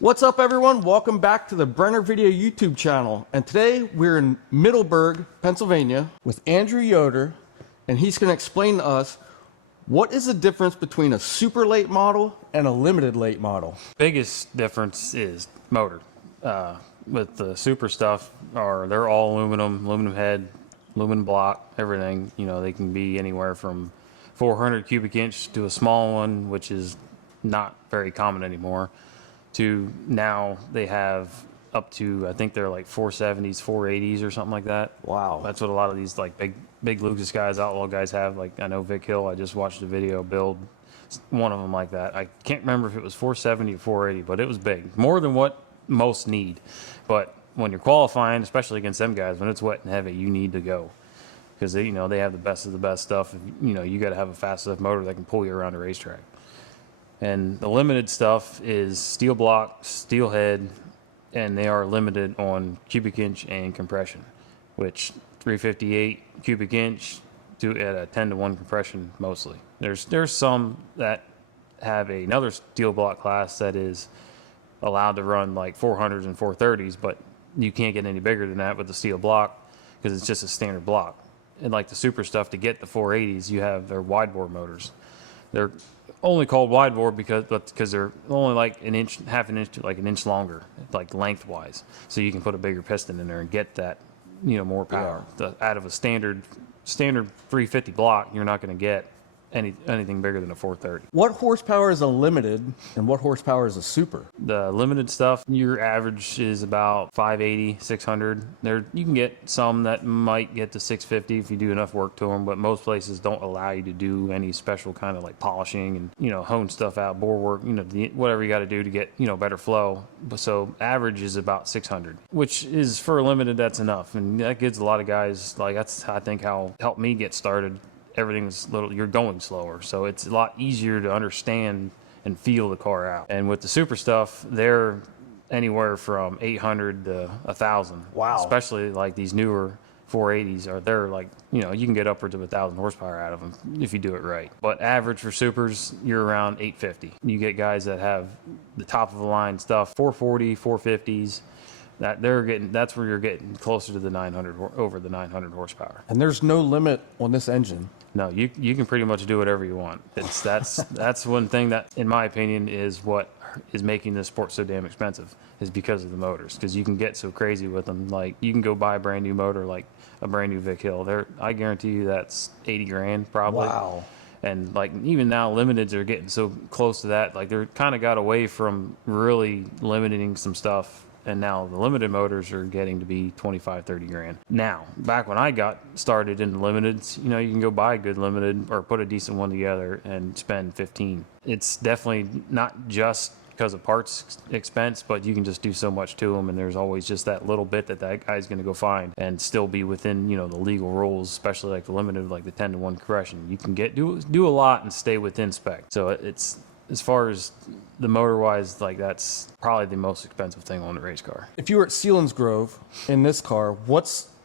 What's up, everyone? Welcome back to the Brenner Video YouTube channel. And today we're in Middleburg, Pennsylvania with Andrew Yoder, and he's going to explain to us what is the difference between a super late model and a limited late model. Biggest difference is motor. With the super stuff, they're all aluminum head, aluminum block, everything. You know, they can be anywhere from 400 cubic inch to a small one, which is not very common anymore, to now they have up to, I think they're like 470s, 480s or something like that. Wow. That's what a lot of these like big Lucas guys, outlaw guys have. Like I know Vic Hill, I just watched a video build one of them like that. I can't remember if it was 470 or 480, but it was big, more than what most need. But when you're qualifying, especially against them guys, when it's wet and heavy, you need to go, because they have the best of the best stuff. You got to have a fast enough motor that can pull you around a racetrack. And the limited stuff is steel block, steel head, and they are limited on cubic inch and compression, which 358 cubic inch at a 10-to-1 compression mostly. There's some that have another steel block class that is allowed to run like 400s and 430s, but you can't get any bigger than that with the steel block because it's just a standard block. And like the super stuff, to get the 480s, you have their wide bore motors. They're only called wide bore because they're only like half an inch to like an inch longer, like lengthwise. So you can put a bigger piston in there and get that, more power. Yeah. Out of a standard 350 block, you're not going to get anything bigger than a 430. What horsepower is a limited and what horsepower is a super? The limited stuff, your average is about 580, 600. You can get some that might get to 650 if you do enough work to them, but most places don't allow you to do any special kind of like polishing and, hone stuff out, bore work, whatever you got to do to get, better flow. So average is about 600, which is for a limited, that's enough. And that gives a lot of guys, like that's, I think, how helped me get started. Everything's you're going slower, so it's a lot easier to understand and feel the car out. And with the super stuff, they're anywhere from 800 to 1,000. Wow. Especially like these newer 480s they're like, you can get upwards of 1,000 horsepower out of them if you do it right. But average for supers, you're around 850. You get guys that have the top of the line stuff, 440, 450s. That's where you're getting closer to the 900, over the 900 horsepower. And there's no limit on this engine. No, you can pretty much do whatever you want. That's one thing that, in my opinion, is what is making this sport so damn expensive, is because of the motors. Because you can get so crazy with them. Like you can go buy a brand new motor, like a brand new Vic Hill. I guarantee you that's 80 grand probably. Wow. And like even now, limiteds are getting so close to that. Like they're kind of got away from really limiting some stuff. And now the limited motors are getting to be 25, 30 grand. Now, back when I got started in the limiteds, you can go buy a good limited or put a decent one together and spend 15. It's definitely not just because of parts expense, but you can just do so much to them. And there's always just that little bit that guy's going to go find and still be within, the legal rules, especially like the limited, like the 10-to-1 compression. You can do a lot and stay within spec. So it's, as far as the motor wise, like that's probably the most expensive thing on a race car. If you were at Selinsgrove in this car,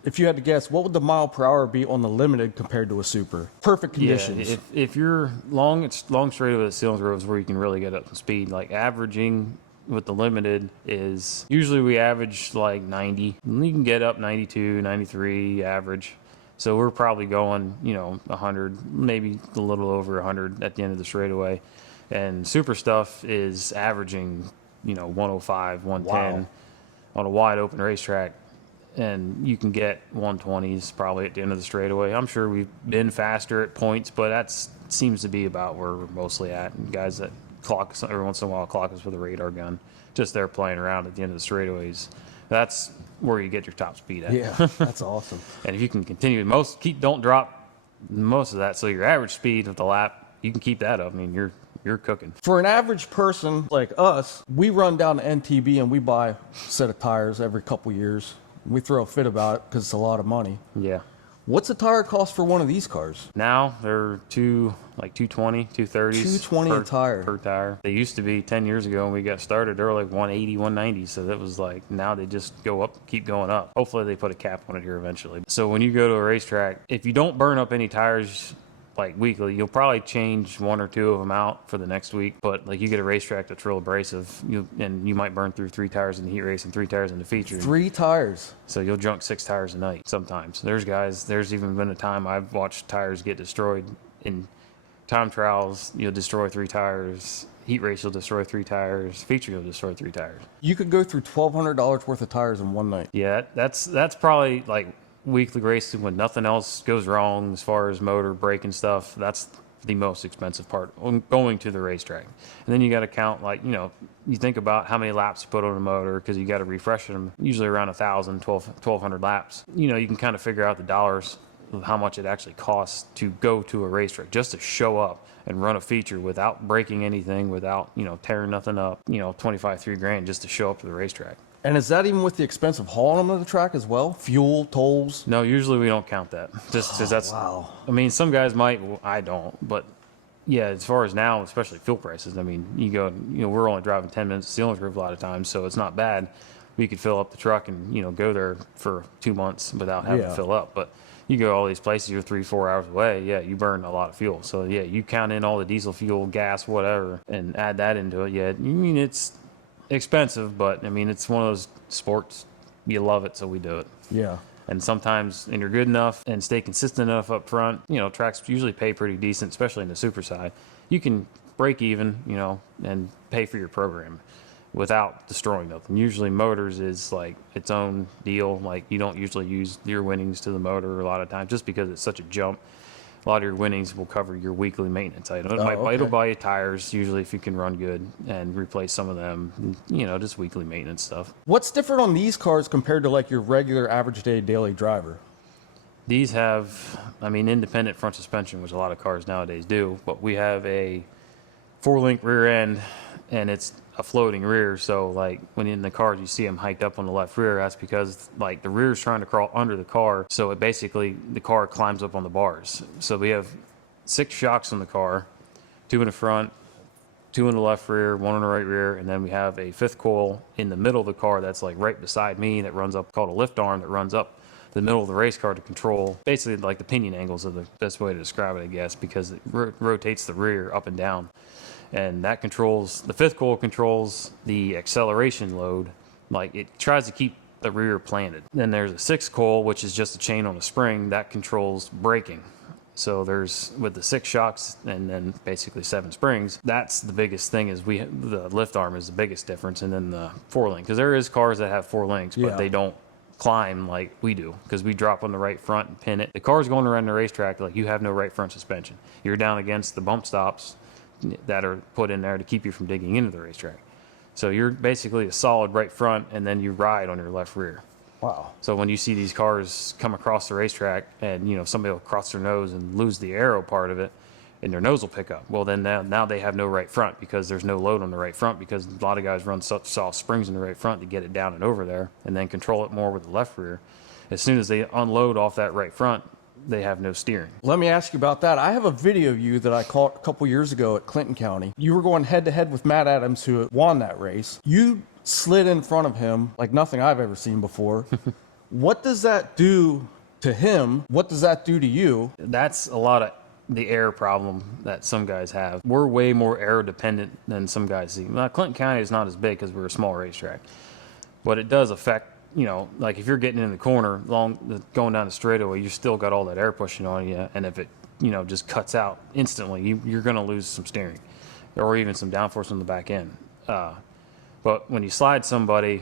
if you had to guess, what would the mile per hour be on the limited compared to a super? Perfect conditions. Yeah, if you're long straight with Selinsgrove is where you can really get up to speed. Like averaging with the limited is usually we average like 90. And you can get up 92, 93 average. So we're probably going, 100, maybe a little over 100 at the end of the straightaway. And super stuff is averaging, 105, 110 on a wide open racetrack. And you can get 120s probably at the end of the straightaway. I'm sure we've been faster at points, but that seems to be about where we're mostly at. And guys that clock us every once in a while, clock us with a radar gun, just there playing around at the end of the straightaways. That's where you get your top speed at. Yeah, that's awesome. And if you can continue, don't drop most of that. So your average speed of the lap, you can keep that up. I mean, you're cooking. For an average person like us, we run down to NTB and we buy a set of tires every couple years. We throw a fit about it because it's a lot of money. Yeah. What's the tire cost for one of these cars? Now they're 220, 230s. $220 a tire. Per tire. They used to be 10 years ago when we got started, they were like 180, 190. So that was like, now they just go up, keep going up. Hopefully they put a cap on it here eventually. So when you go to a racetrack, if you don't burn up any tires like weekly. You'll probably change 1 or 2 of them out for the next week, but like you get a racetrack that's real abrasive, and you might burn through 3 tires in the heat race and 3 tires in the feature. 3 tires. So you'll junk 6 tires a night sometimes. There's even been a time I've watched tires get destroyed in time trials. You'll destroy 3 tires. Heat race, you'll destroy 3 tires. Feature, you'll destroy 3 tires. You could go through $1,200 worth of tires in one night. Yeah, that's probably like weekly racing when nothing else goes wrong as far as motor, brake, and stuff. That's the most expensive part, going to the racetrack. And then you got to count, like, you think about how many laps you put on a motor, because you got to refresh them, usually around 1,000, 1,200 laps. You can kind of figure out the dollars of how much it actually costs to go to a racetrack, just to show up and run a feature without breaking anything, without, tearing nothing up, 25, $3,000 just to show up to the racetrack. And is that even with the expense of hauling them to the track as well? Fuel, tolls? No, usually we don't count that. Just because that's, wow. I mean, some guys might, I don't, but yeah, as far as now, especially fuel prices, I mean, you go, we're only driving 10 minutes to Selinsgrove a lot of times, so it's not bad. We could fill up the truck and, go there for 2 months without having to fill up. But you go all these places, you're 3-4 hours away. Yeah, you burn a lot of fuel. So yeah, you count in all the diesel fuel, gas, whatever, and add that into it. Yeah, I mean, it's expensive, but I mean, it's one of those sports, you love it, so we do it. Yeah. And sometimes, and you're good enough and stay consistent enough up front, tracks usually pay pretty decent, especially in the super side. You can break even, and pay for your program without destroying nothing. Usually motors is like its own deal. Like, you don't usually use your winnings to the motor a lot of times, just because it's such a jump. A lot of your winnings will cover your weekly maintenance item. It'll buy you tires, usually, if you can run good, and replace some of them, just weekly maintenance stuff. What's different on these cars compared to like your regular average day daily driver? These have, independent front suspension, which a lot of cars nowadays do, but we have a 4-link rear end, and it's a floating rear. So like when in the cars you see them hiked up on the left rear, that's because like the rear is trying to crawl under the car, so it basically, the car climbs up on the bars. So we have 6 shocks on the car, 2 in the front, 2 in the left rear, 1 in the right rear, and then we have a 5th coil in the middle of the car that's like right beside me, that runs up, called a lift arm, that runs up the middle of the race car to control basically like the pinion angles, of the best way to describe it, I guess, because it rotates the rear up and down. And that controls, the 5th coil controls the acceleration load. Like, it tries to keep the rear planted. Then there's a 6th coil, which is just a chain on a spring, that controls braking. So there's, with the 6 shocks and then basically 7 springs, that's the biggest thing, is the lift arm is the biggest difference, and then the 4-link. Because there is cars that have 4 links, but they don't climb like we do, because we drop on the right front and pin it. The car's going around the racetrack, like, you have no right front suspension. You're down against the bump stops that are put in there to keep you from digging into the racetrack. So you're basically a solid right front, and then you ride on your left rear. Wow. So when you see these cars come across the racetrack, and somebody will cross their nose and lose the aero part of it, and their nose will pick up. Well, then now they have no right front, because there's no load on the right front, because a lot of guys run soft springs in the right front to get it down and over there, and then control it more with the left rear. As soon as they unload off that right front, they have no steering. Let me ask you about that. I have a video of you that I caught a couple years ago at Clinton County. You were going head to head with Matt Adams, who won that race. You slid in front of him like nothing I've ever seen before. What does that do to him? What does that do to you? That's a lot of the air problem that some guys have. We're way more aero dependent than some guys see. Now, Clinton County is not as big because we're a small racetrack, but it does affect, like if you're getting in the corner going down the straightaway, you still got all that air pushing on you, and if it just cuts out instantly, you're going to lose some steering, or even some downforce on the back end. But when you slide somebody,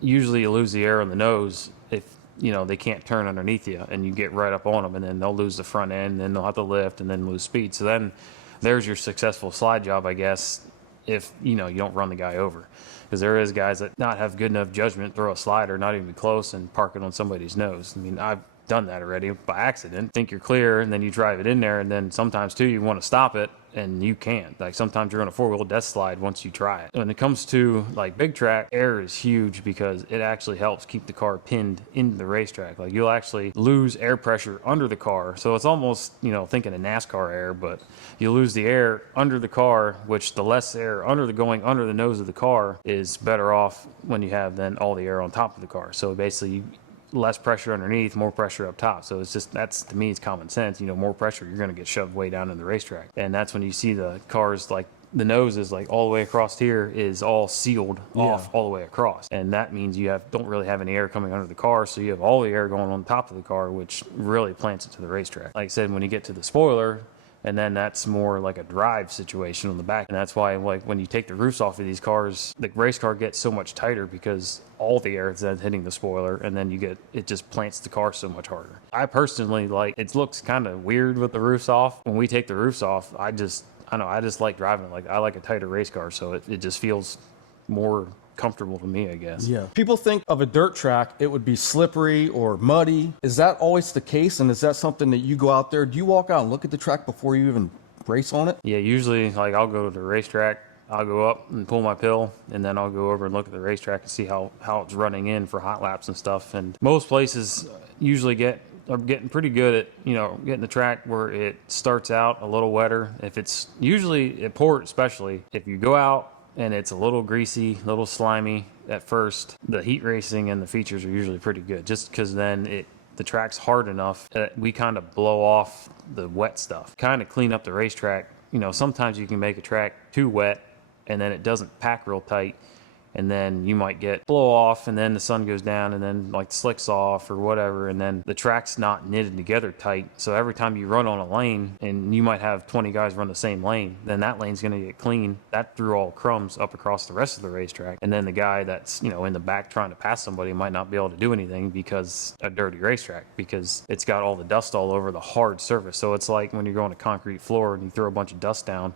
usually you lose the air on the nose if they can't turn underneath you, and you get right up on them, and then they'll lose the front end, and then they'll have to lift and then lose speed. So then there's your successful slide job, I guess, if you don't run the guy over. Because there is guys that not have good enough judgment, throw a slider, not even be close, and park it on somebody's nose. I mean, I've done that already by accident. Think you're clear, and then you drive it in there, and then sometimes too you want to stop it, and you can't. Like, sometimes you're on a 4-wheel death slide once you try it. When it comes to like big track, air is huge, because it actually helps keep the car pinned into the racetrack. Like, you'll actually lose air pressure under the car, so it's almost thinking of NASCAR air, but you lose the air under the car, which the less air going under the nose of the car is better off when you have then all the air on top of the car. So basically you less pressure underneath, more pressure up top. So it's just, that's, to me, it's common sense. You know, more pressure, you're going to get shoved way down in the racetrack. And that's when you see the cars, like the nose is like all the way across here is all sealed off all the way across. And that means you don't really have any air coming under the car. So you have all the air going on top of the car, which really plants it to the racetrack. Like I said, when you get to the spoiler, and then that's more like a drive situation on the back. And that's why, like, when you take the roofs off of these cars, the race car gets so much tighter because all the air is then hitting the spoiler, and then it just plants the car so much harder. I personally, like, it looks kind of weird with the roofs off. When we take the roofs off, I just like driving it. Like, I like a tighter race car, so it just feels more comfortable to me, I guess. Yeah. People think of a dirt track, it would be slippery or muddy. Is that always the case? And is that something that you go out there, do you walk out and look at the track before you even race on it? Yeah, usually, like, I'll go to the racetrack, I'll go up and pull my pill, and then I'll go over and look at the racetrack and see how it's running in for hot laps and stuff. And most places usually are getting pretty good at, you know, getting the track where it starts out a little wetter. If it's usually at port, especially if you go out and it's a little greasy, a little slimy at first, the heat racing and the features are usually pretty good, just because then the track's hard enough that we kind of blow off the wet stuff, kind of clean up the racetrack. You know, sometimes you can make a track too wet and then it doesn't pack real tight, and then you might get blow off, and then the sun goes down, and then like the slick's off or whatever, and then the track's not knitted together tight. So every time you run on a lane, and you might have 20 guys run the same lane, then that lane's going to get clean. That threw all crumbs up across the rest of the racetrack, and then the guy that's, you know, in the back trying to pass somebody might not be able to do anything because a dirty racetrack, because it's got all the dust all over the hard surface. So it's like when you're going to concrete floor and you throw a bunch of dust down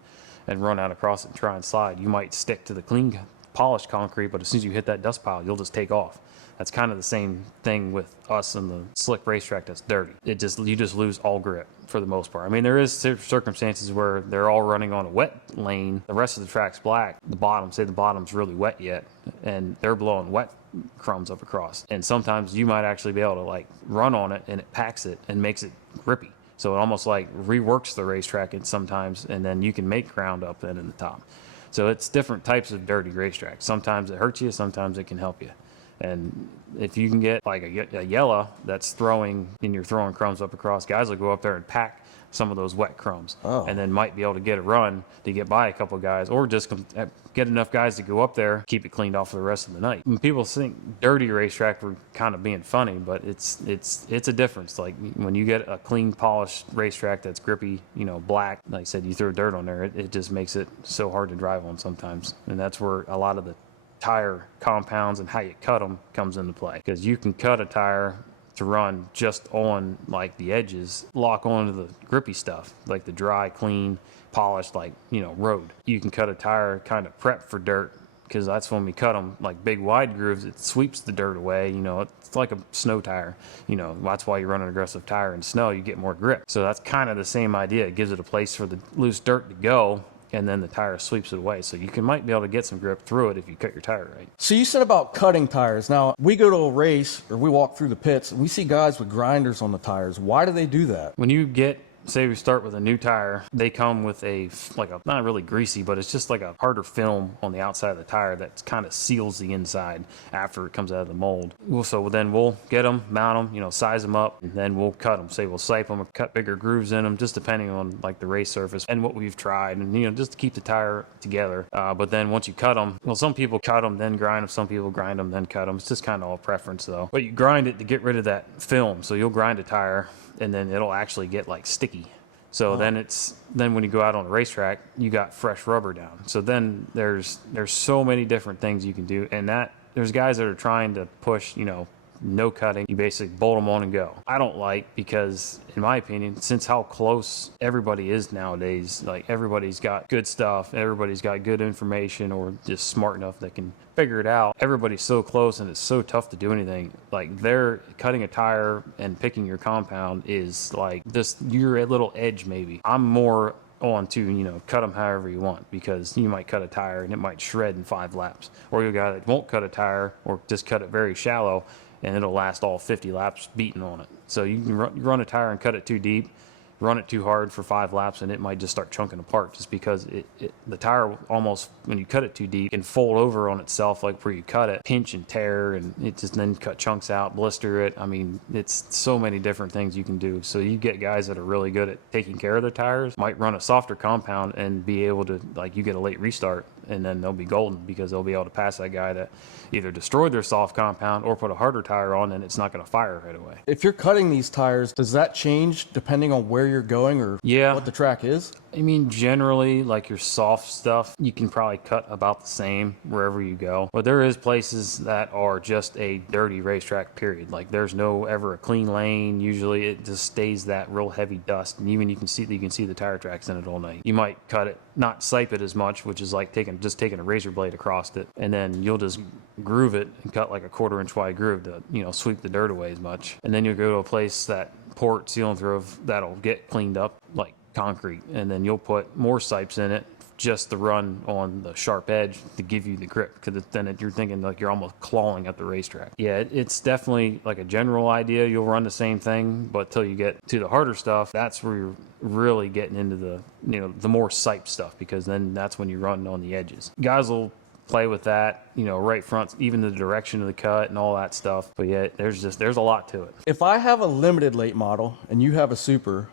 and run out across it and try and slide, you might stick to the clean polished concrete, but as soon as you hit that dust pile, you'll just take off. That's kind of the same thing with us and the slick racetrack that's dirty. You just lose all grip for the most part. I mean, there is circumstances where they're all running on a wet lane, the rest of the track's black, the bottom's really wet yet, and they're blowing wet crumbs up across. And sometimes you might actually be able to like run on it and it packs it and makes it grippy. So it almost like reworks the racetrack sometimes, and then you can make ground up then in the top. So it's different types of dirty racetracks. Sometimes it hurts you, sometimes it can help you. And if you can get like a yellow that's throwing, and you're throwing crumbs up across, guys will go up there and pack some of those wet crumbs, and then might be able to get a run to get by a couple of guys, or just get enough guys to go up there, keep it cleaned off for the rest of the night. And people think dirty racetrack were kind of being funny, but it's a difference. Like when you get a clean, polished racetrack that's grippy, you know, black, like I said, you throw dirt on there, it just makes it so hard to drive on sometimes. And that's where a lot of the tire compounds and how you cut them comes into play, because you can cut a tire to run just on like the edges, lock onto the grippy stuff, like the dry, clean, polished, like, you know, road. You can cut a tire kind of prep for dirt, because that's when we cut them like big wide grooves. It sweeps the dirt away. You know, it's like a snow tire. You know, that's why you run an aggressive tire in snow, you get more grip. So that's kind of the same idea. It gives it a place for the loose dirt to go, and then the tire sweeps it away. So you might be able to get some grip through it if you cut your tire right. So you said about cutting tires. Now, we go to a race or we walk through the pits and we see guys with grinders on the tires. Why do they do that? When you get, say we start with a new tire, they come with not really greasy, but it's just like a harder film on the outside of the tire that kind of seals the inside after it comes out of the mold. So then we'll get them, mount them, you know, size them up, and then we'll cut them. Say we'll sipe them or cut bigger grooves in them, just depending on like the race surface and what we've tried, and, you know, just to keep the tire together. But then once you cut them, well, some people cut them, then grind them. Some people grind them, then cut them. It's just kind of all preference though. But you grind it to get rid of that film. So you'll grind a tire, and then it'll actually get like sticky. So then when you go out on a racetrack, you got fresh rubber down. So then there's so many different things you can do, and there's guys that are trying to push, you know, no cutting. You basically bolt them on and go. I don't like, because in my opinion, since how close everybody is nowadays, like everybody's got good stuff, everybody's got good information, or just smart enough that can figure it out. Everybody's so close, and it's so tough to do anything. Like they're cutting a tire and picking your compound is like just your little edge maybe. I'm more on to, you know, cut them however you want, because you might cut a tire and it might shred in 5 laps, or you got that won't cut a tire or just cut it very shallow and it'll last all 50 laps beating on it. So you can run a tire and cut it too deep, run it too hard for 5 laps and it might just start chunking apart, just because the tire almost, when you cut it too deep, can fold over on itself, like where you cut it, pinch and tear, and it just then cut chunks out, blister it. I mean, it's so many different things you can do. So you get guys that are really good at taking care of their tires, might run a softer compound and be able to, like, you get a late restart and then they'll be golden, because they'll be able to pass that guy that either destroyed their soft compound or put a harder tire on, and it's not going to fire right away. If you're cutting these tires, does that change depending on where you're going or what the track is? I mean, generally, like your soft stuff, you can probably cut about the same wherever you go. But there is places that are just a dirty racetrack, period. Like, there's no ever a clean lane. Usually it just stays that real heavy dust. And even you can see the tire tracks in it all night. You might cut it, not sipe it as much, which is like taking a razor blade across it. And then you'll just groove it and cut like a 1/4 inch wide groove to, sweep the dirt away as much. And then you'll go to a place that port sealant through that'll get cleaned up like concrete, and then you'll put more sipes in it just to run on the sharp edge to give you the grip, because then you're thinking like you're almost clawing at the racetrack. Yeah, it's definitely like a general idea. You'll run the same thing, but till you get to the harder stuff, that's where you're really getting into the more sipe stuff, because then that's when you're running on the edges. Guys will play with that, right front, even the direction of the cut and all that stuff. But yeah, there's a lot to it. If I have a limited late model and you have a super,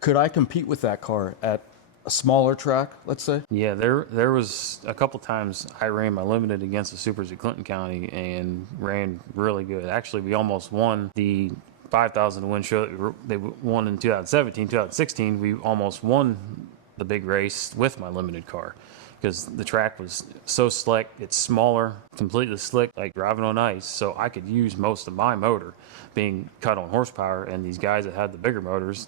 could I compete with that car at a smaller track, let's say? Yeah, there was a couple times I ran my limited against the supers at Clinton County and ran really good. Actually, we almost won the 5,000 to win show that they won in 2017. 2016, we almost won the big race with my limited car, because the track was so slick. It's smaller, completely slick, like driving on ice. So I could use most of my motor being cut on horsepower, and these guys that had the bigger motors,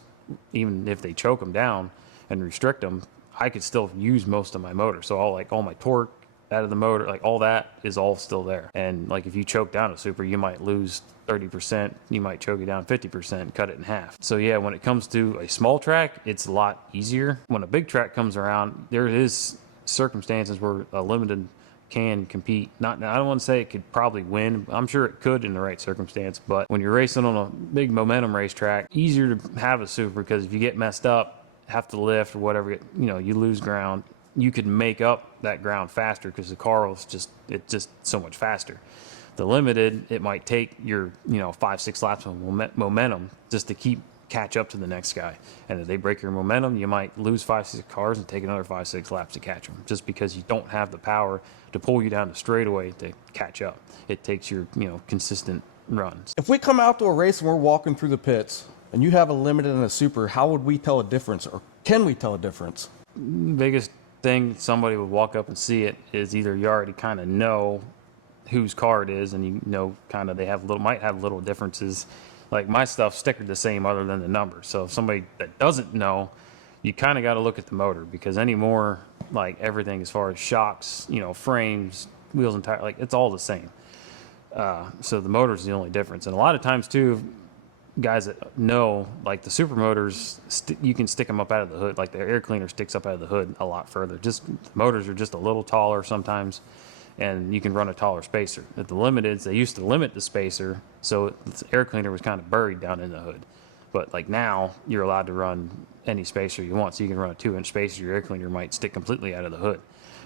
even if they choke them down and restrict them, I could still use most of my motor. So all my torque out of the motor, like all that is all still there. And like if you choke down a super, you might lose 30%, you might choke it down 50%, cut it in half. So yeah, when it comes to a small track, it's a lot easier. When a big track comes around, there is circumstances where a limited can compete. I don't want to say it could probably win. I'm sure it could in the right circumstance, but when you're racing on a big momentum racetrack, easier to have a super, because if you get messed up, have to lift or whatever, you lose ground, you could make up that ground faster, because the car was just so much faster. The limited, it might take your 5-6 laps of momentum just to catch up to the next guy, and if they break your momentum, you might lose 5-6 cars and take another 5-6 laps to catch them, just because you don't have the power to pull you down the straightaway to catch up. It takes your consistent runs. If we come out to a race and we're walking through the pits and you have a limited and a super, how would we tell a difference, or can we tell a difference? Biggest thing somebody would walk up and see it is either you already kind of know whose car it is, and kind of they might have little differences. Like my stuff stickered the same other than the number. So if somebody that doesn't know, you kind of got to look at the motor, because anymore, like everything as far as shocks, frames, wheels and tires, like it's all the same. So the motor is the only difference. And a lot of times too, guys that know, like the super motors, you can stick them up out of the hood. Like the air cleaner sticks up out of the hood a lot further. Just the motors are just a little taller sometimes, and you can run a taller spacer. At the limiteds, they used to limit the spacer, so the air cleaner was kind of buried down in the hood. But like now, you're allowed to run any spacer you want. So you can run a 2-inch spacer. Your air cleaner might stick completely out of the hood,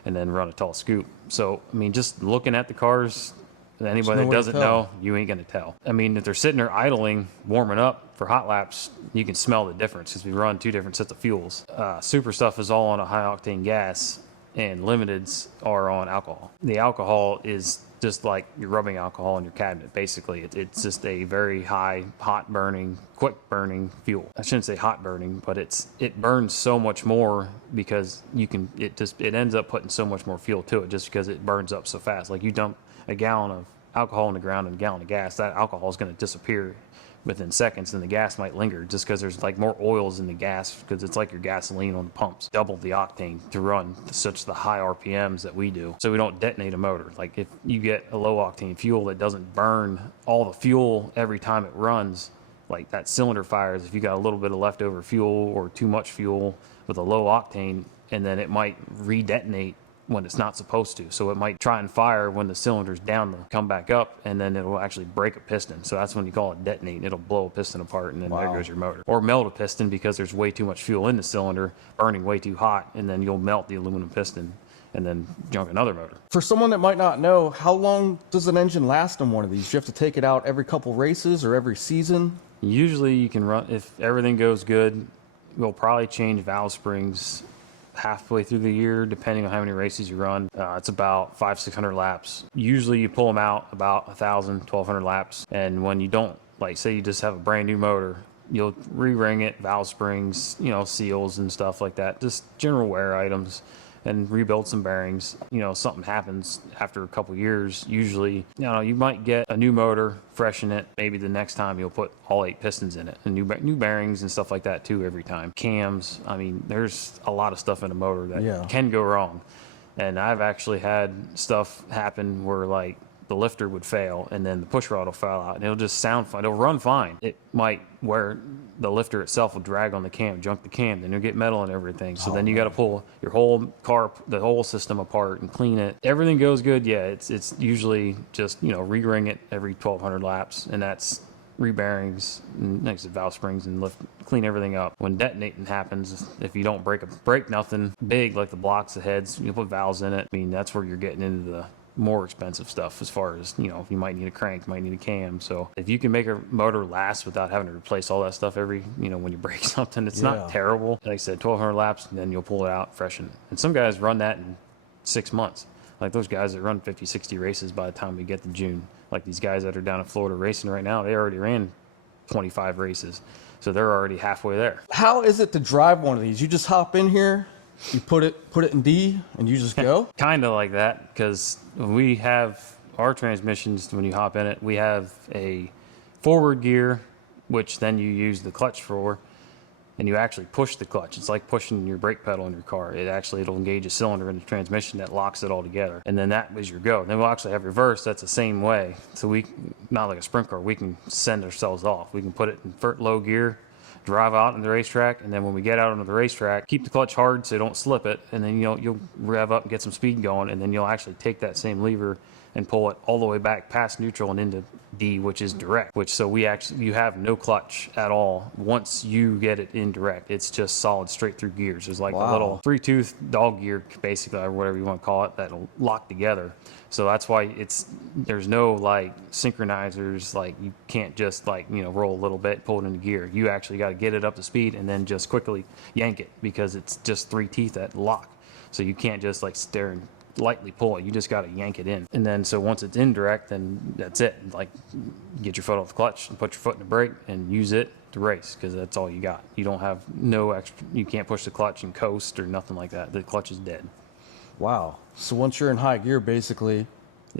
and then run a tall scoop. So I mean, just looking at the cars, anybody that doesn't know, you ain't gonna tell. I mean, if they're sitting there idling, warming up for hot laps, you can smell the difference, because we run 2 different sets of fuels. Super stuff is all on a high octane gas, and limiteds are on alcohol. The alcohol is just like you're rubbing alcohol in your cabinet. Basically, it's just a very high, hot burning, quick burning fuel. I shouldn't say hot burning, but it burns so much more, because it ends up putting so much more fuel to it, just because it burns up so fast. Like you dump a gallon of alcohol in the ground and a gallon of gas, that alcohol is going to disappear within seconds, and the gas might linger, just because there's like more oils in the gas, because it's like your gasoline on the pumps. Double the octane to run such the high RPMs that we do, so we don't detonate a motor. Like if you get a low octane fuel that doesn't burn all the fuel every time it runs, like that cylinder fires, if you got a little bit of leftover fuel or too much fuel with a low octane, and then it might re-detonate when it's not supposed to. So it might try and fire when the cylinder's down to come back up, and then it'll actually break a piston. So that's when you call it detonate. It'll blow a piston apart, and then there goes your motor. Or melt a piston because there's way too much fuel in the cylinder, burning way too hot, and then you'll melt the aluminum piston and then junk another motor. For someone that might not know, how long does an engine last on one of these? Do you have to take it out every couple races or every season? Usually you can run, if everything goes good, we'll probably change valve springs halfway through the year, depending on how many races you run. It's about 500-600 laps. Usually you pull them out about 1,000-1,200 laps. And when you don't, like say you just have a brand new motor, you'll re-ring it, valve springs, you know, seals and stuff like that, just general wear items, and rebuild some bearings. You know, something happens after a couple years. Usually, you know, you might get a new motor, freshen it. Maybe the next time you'll put all 8 pistons in it, and new bearings and stuff like that too every time. Cams. I mean, there's a lot of stuff in a motor that can go wrong. And I've actually had stuff happen where like the lifter would fail and then the push rod will fall out and it'll just sound fine. It'll run fine. It might where the lifter itself will drag on the cam, junk the cam, then you'll get metal and everything. So then you got to pull your whole car, the whole system apart and clean it. Everything goes good. Yeah, it's usually just, you know, re-ring it every 1,200 laps, and that's re-bearings, next to valve springs, and clean everything up. When detonating happens, if you don't break nothing big like the blocks, the heads, you put valves in it. I mean, that's where you're getting into the more expensive stuff as far as, you know, you might need a crank, you might need a cam. So if you can make a motor last without having to replace all that stuff every, you know, when you break something, it's not terrible. Like I said, 1,200 laps, and then you'll pull it out, freshen it. And some guys run that in 6 months. Like those guys that run 50, 60 races by the time we get to June. Like these guys that are down in Florida racing right now, they already ran 25 races. So they're already halfway there. How is it to drive one of these? You just hop in here, you put it in D, and you just go? Kind of like that, because we have our transmissions, when you hop in it, we have a forward gear, which then you use the clutch for, and you actually push the clutch. It's like pushing your brake pedal in your car. It'll engage a cylinder in the transmission that locks it all together. And then that was your go. Then we'll actually have reverse. That's the same way. So we, not like a sprint car, we can send ourselves off. We can put it in low gear, drive out on the racetrack, and then when we get out onto the racetrack, keep the clutch hard so you don't slip it, and then you'll rev up and get some speed going, and then you'll actually take that same lever and pull it all the way back past neutral and into D, which is direct, you have no clutch at all once you get it in direct. It's just solid straight through gears. There's like a little 3-tooth dog gear, basically, or whatever you want to call it, that'll lock together. So that's why there's no like synchronizers. Like you can't just like, you know, roll a little bit, pull it into gear. You actually got to get it up to speed and then just quickly yank it, because it's just 3 teeth that lock. So you can't just like stare and lightly pull it. You just got to yank it in. And then so once it's in direct, then that's it. Like get your foot off the clutch and put your foot in the brake and use it to race, because that's all you got. You don't have no extra, you can't push the clutch and coast or nothing like that. The clutch is dead. Wow. So once you're in high gear, basically,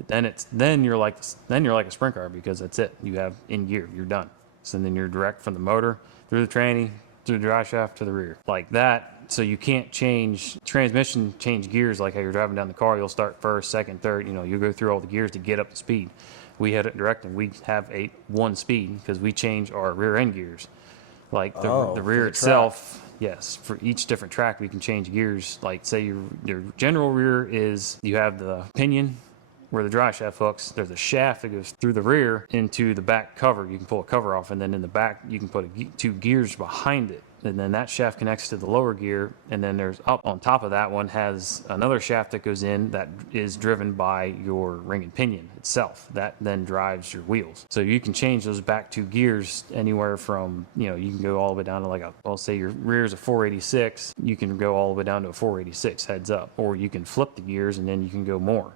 then you're like a sprint car, because that's it. You have in gear, you're done. So then you're direct from the motor through the tranny, through the drive shaft to the rear, like that. So you can't change gears like how you're driving down the car. You'll start first, second, third. You know, you go through all the gears to get up to speed. We had it direct, and we have one speed, because we change our rear end gears. Like the rear itself. Yes, for each different track, we can change gears. Like say your general rear is, you have the pinion where the drive shaft hooks. There's a shaft that goes through the rear into the back cover. You can pull a cover off, and then in the back, you can put 2 gears behind it. And then that shaft connects to the lower gear, and then there's up on top of that one has another shaft that goes in that is driven by your ring and pinion itself. That then drives your wheels. So you can change those back 2 gears anywhere from, you know, you can go all the way down to say your rear is a 486, you can go all the way down to a 486 heads up, or you can flip the gears and then you can go more.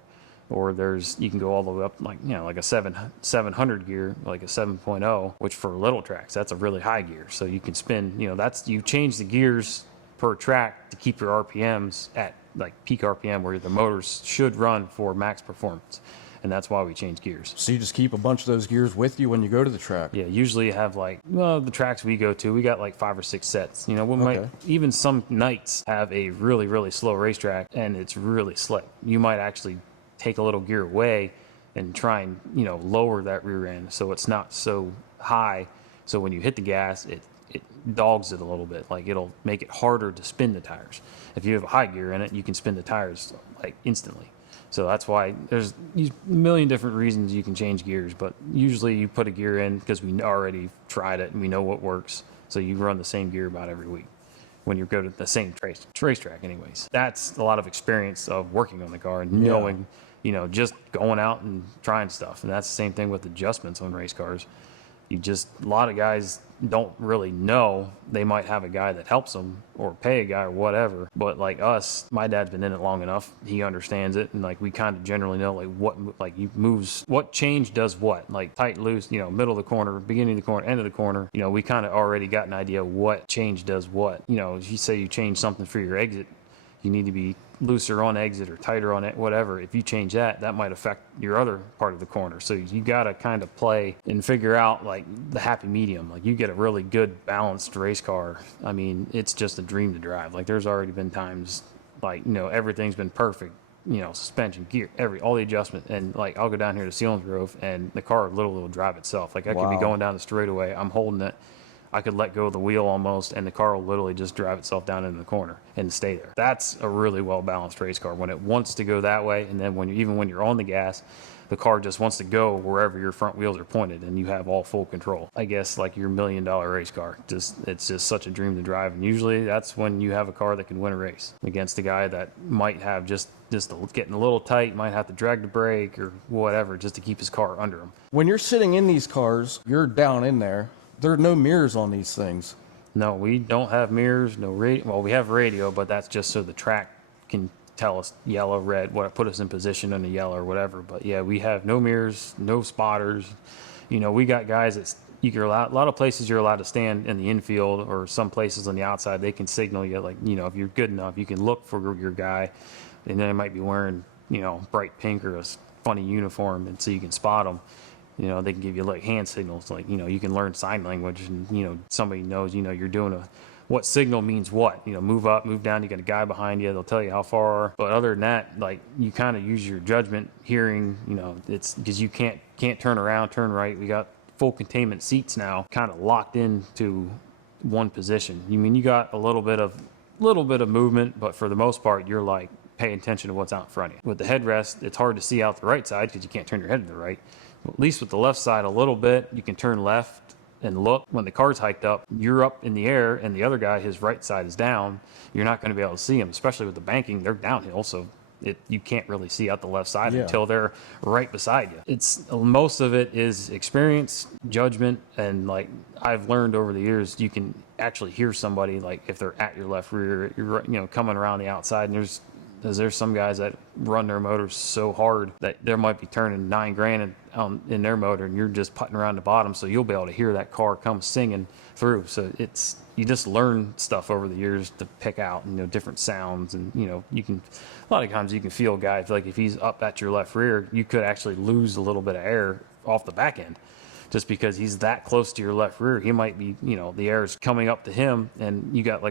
Or you can go all the way up, like, you know, like a 700 gear, like a 7.0, which for little tracks, that's a really high gear. So you can spin, you know, you change the gears per track to keep your RPMs at like peak RPM, where the motors should run for max performance. And that's why we change gears. So you just keep a bunch of those gears with you when you go to the track? Yeah, usually you have the tracks we go to, we got like 5 or 6 sets. You know, might, even some nights have a really, really slow racetrack and it's really slick. You might actually take a little gear away and try and, you know, lower that rear end so it's not so high. So when you hit the gas, it dogs it a little bit. Like it'll make it harder to spin the tires. If you have a high gear in it, you can spin the tires like instantly. So that's why there's a million different reasons you can change gears, but usually you put a gear in because we already tried it and we know what works. So you run the same gear about every week when you go to the same racetrack anyways. That's a lot of experience of working on the car and knowing, just going out and trying stuff. And that's the same thing with adjustments on race cars. A lot of guys don't really know. They might have a guy that helps them or pay a guy or whatever. But like us, my dad's been in it long enough. He understands it. And like, we kind of generally know what change does what, like tight, loose, middle of the corner, beginning of the corner, end of the corner. We kind of already got an idea what change does what. If you say you change something for your exit, you need to be looser on exit or tighter on it, whatever. If you change that might affect your other part of the corner. So you got to kind of play and figure out like the happy medium. Like you get a really good balanced race car. I mean, it's just a dream to drive. Like there's already been times like, everything's been perfect. Suspension, gear, all the adjustment. And like, I'll go down here to Selinsgrove and the car literally will drive itself. Like I could be going down the straightaway. I'm holding it. I could let go of the wheel almost, and the car will literally just drive itself down into the corner and stay there. That's a really well-balanced race car when it wants to go that way, and then even when you're on the gas, the car just wants to go wherever your front wheels are pointed, and you have all full control. I guess like your $1 million race car, it's just such a dream to drive, and usually that's when you have a car that can win a race against a guy that might have just getting a little tight, might have to drag the brake or whatever just to keep his car under him. When you're sitting in these cars, you're down in there. There are no mirrors on these things. No, we don't have mirrors, no radio. Well, we have radio, but that's just so the track can tell us yellow, red, put us in position on the yellow or whatever. But yeah, we have no mirrors, no spotters. We got guys that a lot of places you're allowed to stand in the infield, or some places on the outside, they can signal you, like, if you're good enough, you can look for your guy, and then they might be wearing, bright pink or a funny uniform, and so you can spot them. They can give you like hand signals, like, you can learn sign language, and, somebody knows, you're doing what signal means what, move up, move down, you got a guy behind you, they'll tell you how far. But other than that, like, you kind of use your judgment, hearing, it's because you can't turn around, turn right. We got full containment seats now, kind of locked into one position. You got a little bit of movement, but for the most part, you're like paying attention to what's out in front of you. With the headrest, it's hard to see out the right side because you can't turn your head to the right. At least with the left side a little bit, you can turn left and look. When the car's hiked up, you're up in the air, and the other guy, his right side is down. You're not going to be able to see him, especially with the banking. They're downhill, so you can't really see out the left side until they're right beside you. Most of it is experience, judgment, and like I've learned over the years, you can actually hear somebody, like if they're at your left rear, you're coming around the outside, and there's some guys that run their motors so hard that there might be turning $9,000 in their motor, and you're just putting around the bottom, so you'll be able to hear that car come singing through. So you just learn stuff over the years to pick out, different sounds, and a lot of times you can feel guys, like if he's up at your left rear, you could actually lose a little bit of air off the back end. Just because he's that close to your left rear, he might be, the air is coming up to him, and you got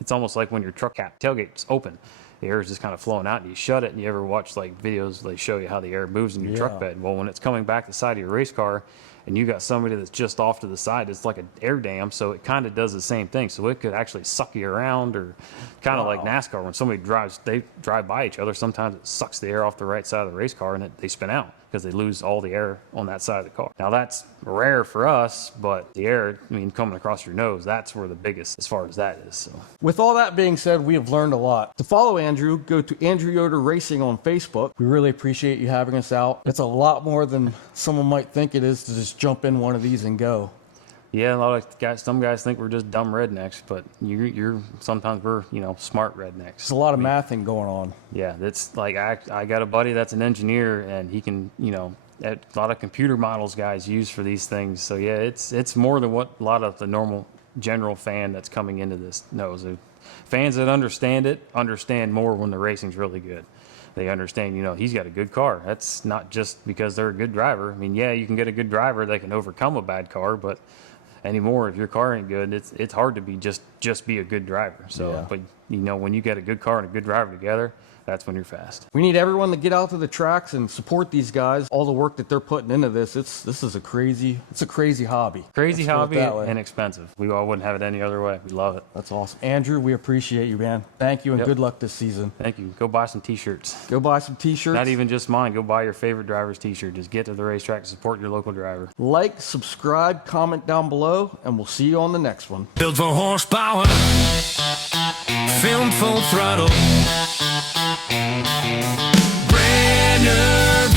it's almost like when your truck tailgate's open. The air is just kind of flowing out, and you shut it, and you ever watch like videos, they show you how the air moves in your truck bed. Well, when it's coming back the side of your race car, and you got somebody that's just off to the side, it's like an air dam, so it kind of does the same thing. So it could actually suck you around, or kind of like NASCAR, when somebody they drive by each other, sometimes it sucks the air off the right side of the race car, and they spin out because they lose all the air on that side of the car. Now that's rare for us, but the air, coming across your nose, that's where the biggest as far as that is. So, with all that being said, we have learned a lot. To follow Andrew, go to Andrew Yoder Racing on Facebook. We really appreciate you having us out. It's a lot more than someone might think it is to just jump in one of these and go. Yeah, a lot of guys, some guys think we're just dumb rednecks, but sometimes we're, smart rednecks. There's a lot of mathing going on. Yeah, that's like, I got a buddy that's an engineer, and he can, a lot of computer models guys use for these things. So yeah, it's more than what a lot of the normal general fan that's coming into this knows. Fans that understand it understand more when the racing's really good. They understand, he's got a good car. That's not just because they're a good driver. Yeah, you can get a good driver that can overcome a bad car, but anymore, if your car ain't good, it's hard to be just be a good driver. So, but when you get a good car and a good driver together, that's when you're fast. We need everyone to get out to the tracks and support these guys. All the work that they're putting into this, this is a crazy hobby. Crazy Let's put it hobby that way. and expensive. We all wouldn't have it any other way. We love it. That's awesome. Andrew, we appreciate you, man. Thank you, and Yep. good luck this season. Thank you. Go buy some t-shirts. Go buy some t-shirts. Not even just mine. Go buy your favorite driver's t-shirt. Just get to the racetrack and support your local driver. Like, subscribe, comment down below, and we'll see you on the next one. Built for horsepower, filmed full throttle. Brenner